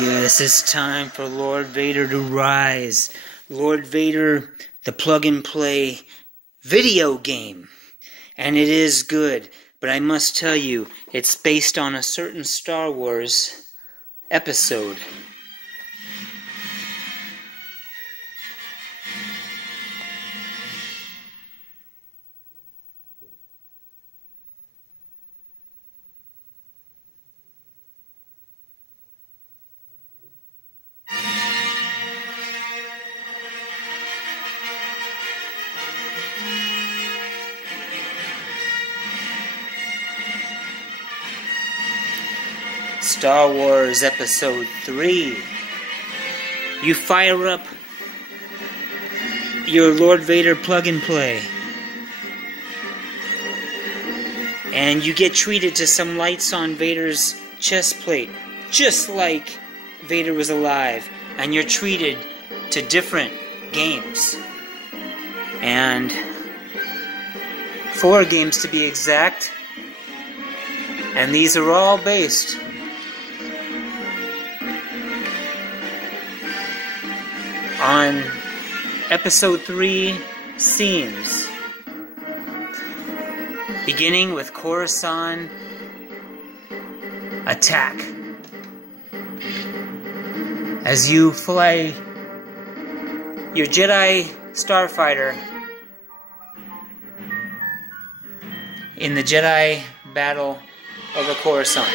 Yes, it's time for Lord Vader to rise. Lord Vader, the plug-and-play video game. And it is good, but I must tell you, it's based on a certain Star Wars episode. Star Wars Episode 3. You fire up your Lord Vader plug-and-play. And you get treated to some lights on Vader's chest plate, just like Vader was alive. And you're treated to different games. And 4 games to be exact. And these are all based on Episode 3 scenes, beginning with Coruscant attack. As you fly your Jedi starfighter in the Jedi battle over Coruscant.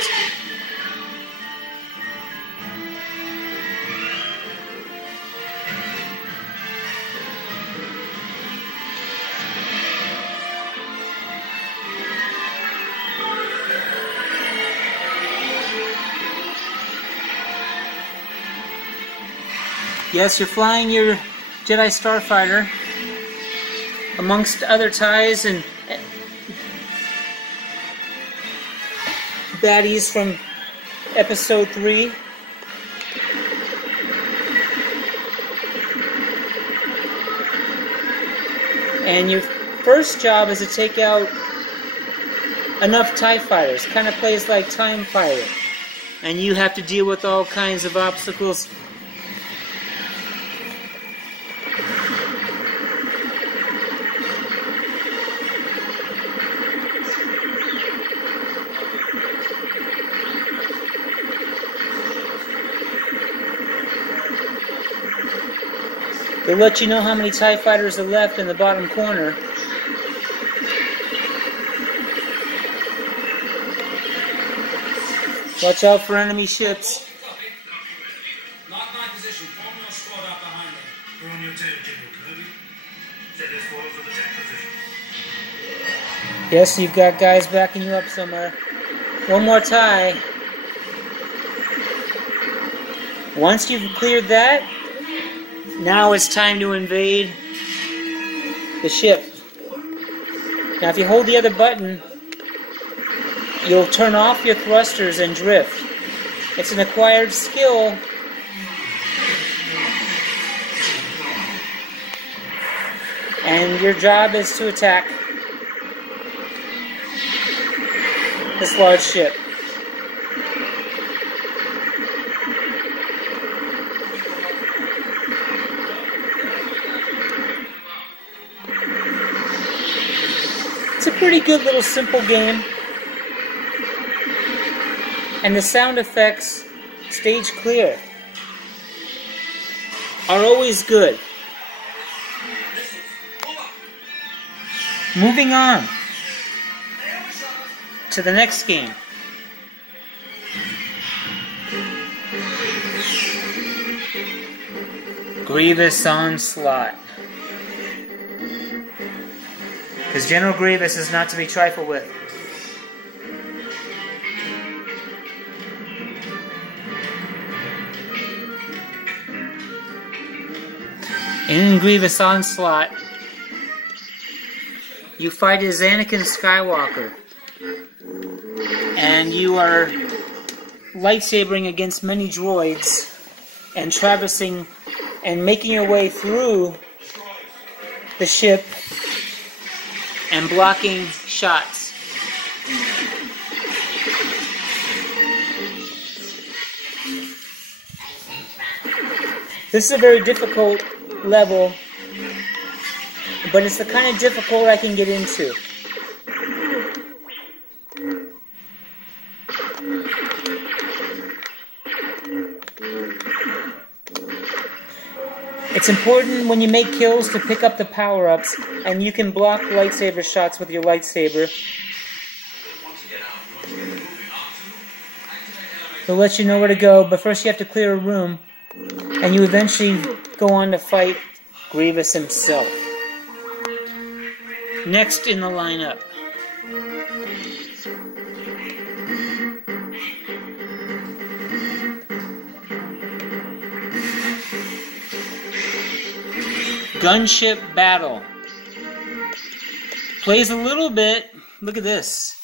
Yes, you're flying your Jedi starfighter amongst other TIEs and baddies from Episode 3. And your first job is to take out enough TIE fighters. Kind of plays like Time Pirate. And you have to deal with all kinds of obstacles. They'll let you know how many TIE fighters are left in the bottom corner. Watch out for enemy ships. Lock my position. Form your squad up behind them. We're on your tail, General Kenobi. Set this forward for the attack position. Yes, you've got guys backing you up somewhere. One more TIE. Once you've cleared that, now it's time to invade the ship. Now if you hold the other button, you'll turn off your thrusters and drift. It's an acquired skill. And your job is to attack this large ship. It's a pretty good little simple game. And the sound effects, stage clear, are always good. Moving on to the next game. Grievous Onslaught. Because General Grievous is not to be trifled with. In Grievous Onslaught, you fight as Anakin Skywalker. And you are lightsabering against many droids and traversing and making your way through the ship and blocking shots. This is a very difficult level, but it's the kind of difficult I can get into. It's important when you make kills to pick up the power-ups, and you can block lightsaber shots with your lightsaber. It'll let you know where to go, but first you have to clear a room, and you eventually go on to fight Grievous himself. Next in the lineup, Gunship Battle. Plays a little bit. Look at this.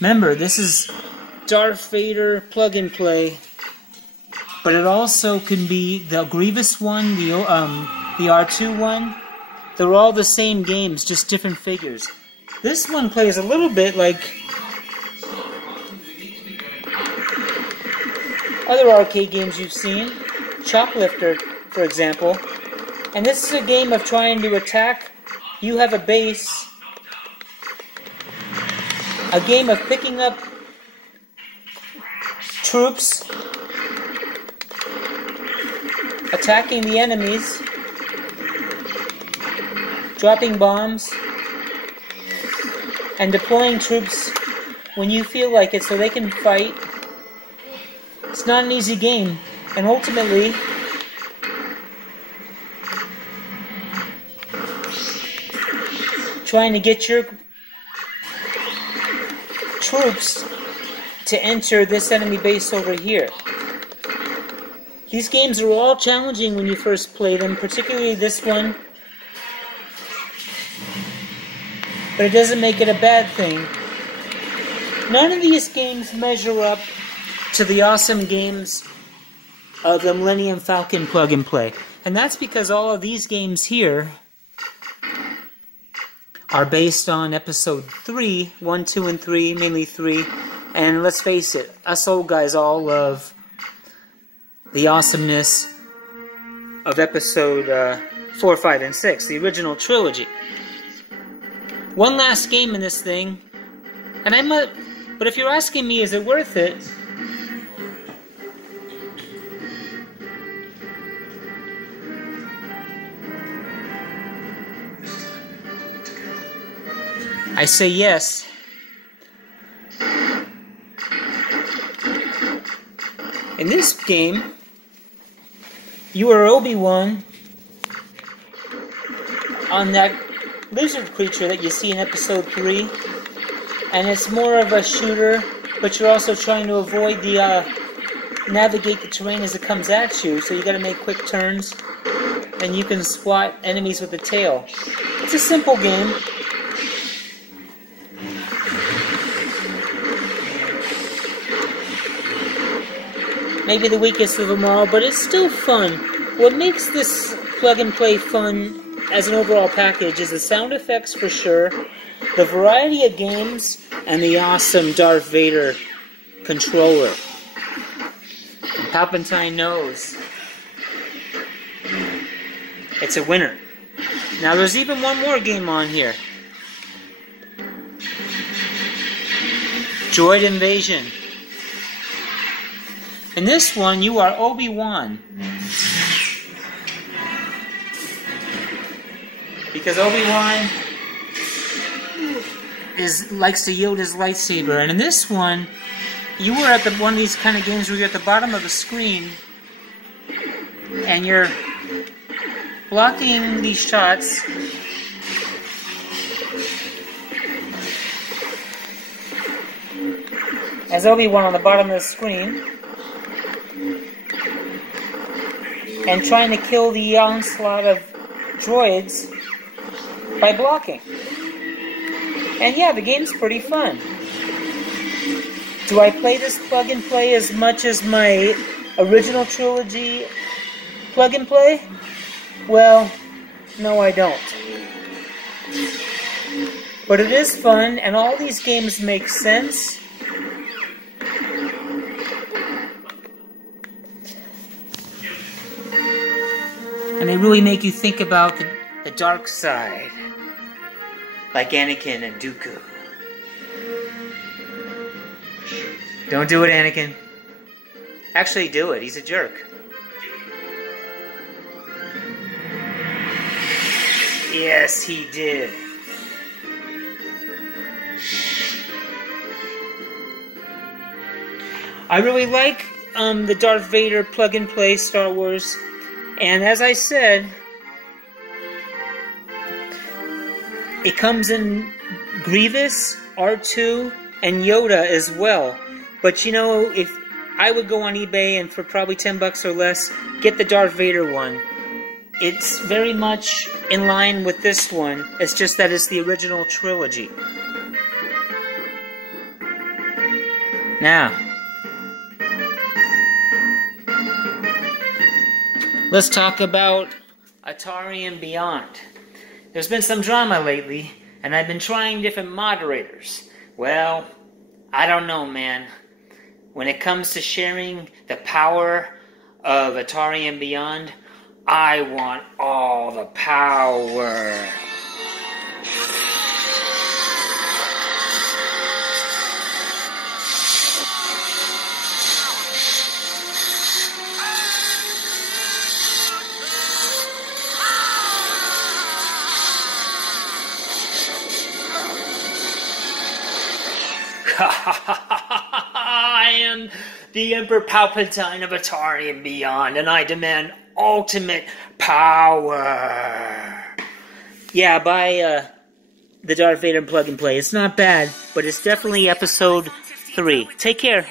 Remember, this is Darth Vader plug and play, but it also can be the Grievous one, the R2 one. They're all the same games, just different figures. This one plays a little bit like other arcade games you've seen, Choplifter, for example. And this is a game of trying to attack. You have a base. A game of picking up troops, attacking the enemies, dropping bombs, and deploying troops when you feel like it so they can fight. It's not an easy game, and ultimately trying to get your troops to enter this enemy base over here. These games are all challenging when you first play them, particularly this one. But it doesn't make it a bad thing. None of these games measure up to the awesome games of the Millennium Falcon plug and play. And that's because all of these games here are based on episode 3, 1, 2, and 3, mainly 3. And let's face it, us old guys all love the awesomeness of episode 4, 5, and 6, the original trilogy. One last game in this thing, and but if you're asking me, is it worth it? I say yes. In this game, you are Obi-Wan on that lizard creature that you see in episode 3, and it's more of a shooter, but you're also trying to avoid navigate the terrain as it comes at you, so you gotta make quick turns, and you can swat enemies with the tail. It's a simple game. Maybe the weakest of them all, but it's still fun. What makes this plug and play fun as an overall package is the sound effects for sure, the variety of games, and the awesome Darth Vader controller. And Palpatine knows it's a winner. Now there's even one more game on here. Droid Invasion. In this one, you are Obi-Wan. Because Obi-Wan likes to yield his lightsaber. And in this one, you were at one of these kind of games where you're at the bottom of the screen and you're blocking these shots. As Obi-Wan on the bottom of the screen. And trying to kill the onslaught of droids by blocking. And yeah, the game's pretty fun. Do I play this plug and play as much as my original trilogy plug and play? Well, no I don't. But it is fun, and all these games make sense. they really make you think about the dark side. Like Anakin and Dooku. Don't do it, Anakin. Actually, do it. He's a jerk. Yes, he did. I really like the Darth Vader plug-and-play Star Wars. And as I said, it comes in Grievous, R2, and Yoda as well. But you know, if I would go on eBay and for probably $10 or less, get the Darth Vader one. It's very much in line with this one. It's just that it's the original trilogy. Now, let's talk about Atari and Beyond. There's been some drama lately, and I've been trying different moderators. Well, I don't know, man. When it comes to sharing the power of Atari and Beyond, I want all the power. I am the Emperor Palpatine of Atari and Beyond, and I demand ultimate power. Yeah, buy the Darth Vader plug and play. It's not bad, but it's definitely episode 3. Take care.